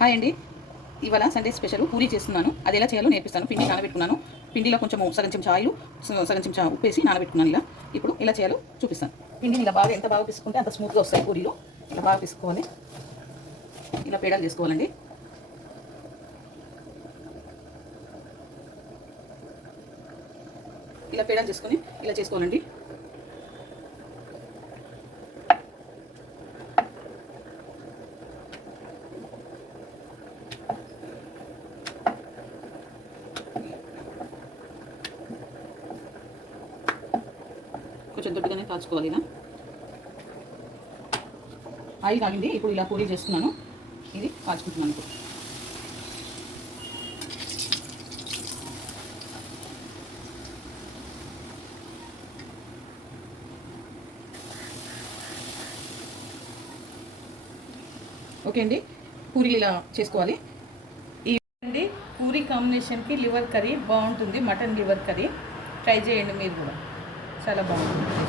Hi అండి, ఇవాళ Sunday special Puri చేస్తున్నాను. అది ఎలా చేయాలో నేర్పిస్తాను. పిండి నానబెట్టుకున్నాను. పిండిలో కొంచెం సగం చెంచా ఆయిల్, సగం చెంచా ఉప్పేసి నానబెట్టుకున్నాను. ఇప్పుడు ఎలా చేయాలో చూపిస్తాను. పిండిని ఇలా బాగా ఎంత బాగా పిసుకుంటే అంత స్మూత్గా వస్తాయి పూరీలు. ఇలా బాగా పిసుకోవాలి. ఇలా పేడాలు చేసుకోవాలండి. ఇలా పేడాలు చేసుకొని ఇలా చేసుకోవాలండి. కొంచెం దొడ్డుగానే కాల్చుకోవాలి. ఇలా ఆయిల్ కాగింది. ఇప్పుడు ఇలా పూరీ చేస్తున్నాను. ఇది కాల్చుకుంటున్నాను. ఇప్పుడు ఓకే అండి, పూరీలు ఇలా చేసుకోవాలి. అండి పూరీ కాంబినేషన్కి లివర్ కర్రీ బాగుంటుంది. మటన్ లివర్ కర్రీ ట్రై చేయండి మీరు కూడా, చాలా బాగుంటుంది.